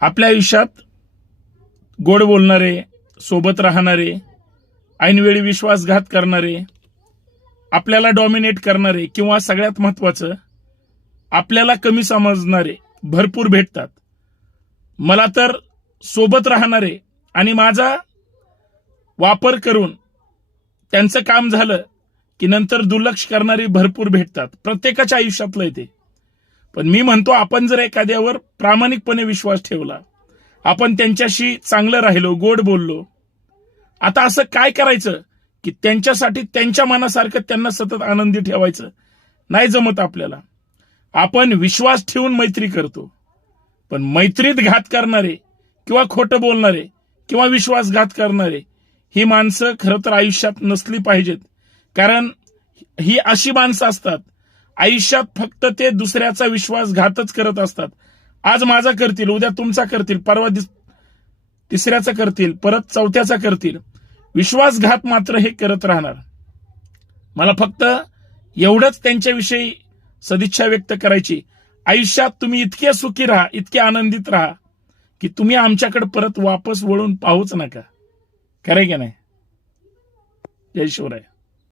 आपल्या आयुष्यात गोड बोलणारे सोबत राहणारे ऐनवेळी विश्वासघात करणारे आपल्याला डॉमिनेट करणारे किंवा सगळ्यात महत्वाचं आपल्याला कमी समजणारे भरपूर भेटतात. मला तर सोबत राहणारे आणि माझा वापर करून त्यांचं काम झालं की नंतर दुर्लक्ष करणारी भरपूर भेटतात. प्रत्येकाच्या आयुष्यातलं येते ते. पण मी म्हणतो आपण जर एखाद्यावर प्रामाणिकपणे विश्वास ठेवला आपण त्यांच्याशी चांगलं राहिलो गोड बोललो आता असं काय करायचं की त्यांच्यासाठी त्यांच्या मनासारखं त्यांना सतत आनंदी ठेवायचं? नाही जमत आपल्याला. आपण विश्वास ठेवून मैत्री करतो पण मैत्रीत घात करणारे किंवा खोटं बोलणारे किंवा विश्वासघात करणारे ही माणसं खरं तर आयुष्यात नसली पाहिजेत. कारण ही अशी माणसं असतात आयुष्यात फक्त ते दुसऱ्याचा विश्वासघातच करत असतात. आज माझा करतील उद्या तुमचा करतील परवा तिसऱ्याचा करतील परत चौथ्याचा करतील. विश्वासघात मात्र हे करत राहणार. मला फक्त एवढंच त्यांच्याविषयी सदिच्छा व्यक्त करायची. आयुष्यात तुम्ही इतके सुखी राहा इतके आनंदित राहा की तुम्ही आमच्याकडे परत वापस वळून पाहूच नका. खरंय की नाही? जय शिवराय.